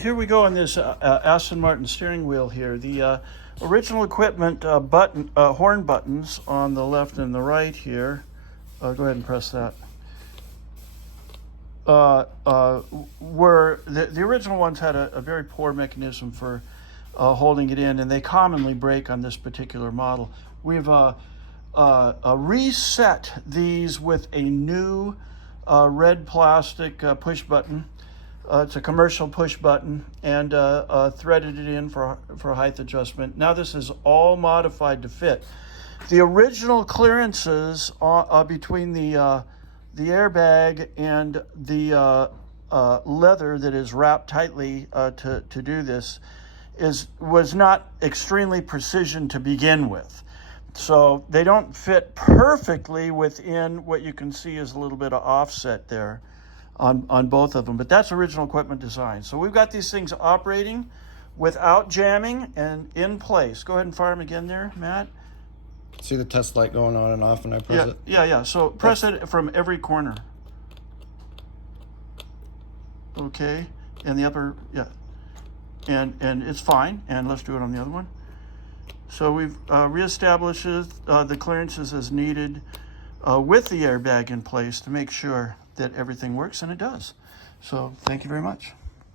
Here we go on this Aston Martin steering wheel here. The original equipment horn buttons on the left and the right here. Go ahead and press that. Were the original ones had a very poor mechanism for holding it in, and they commonly break on this particular model. We've reset these with a new red plastic push button. It's a commercial push button, and threaded it in for height adjustment. Now this is all modified to fit. The original clearances between the airbag and the leather that is wrapped tightly to do this was not extremely precision to begin with. So they don't fit perfectly within what you can see is a little bit of offset there on both of them, but that's original equipment design. So we've got these things operating without jamming and in place. Go ahead and fire them again there, Matt. See the test light going on and off when I press it? Yeah. So press it from every corner. Okay, and the upper, yeah. And it's fine, and let's do it on the other one. So we've reestablished the clearances as needed with the airbag in place to make sure that everything works, and it does. So thank you very much.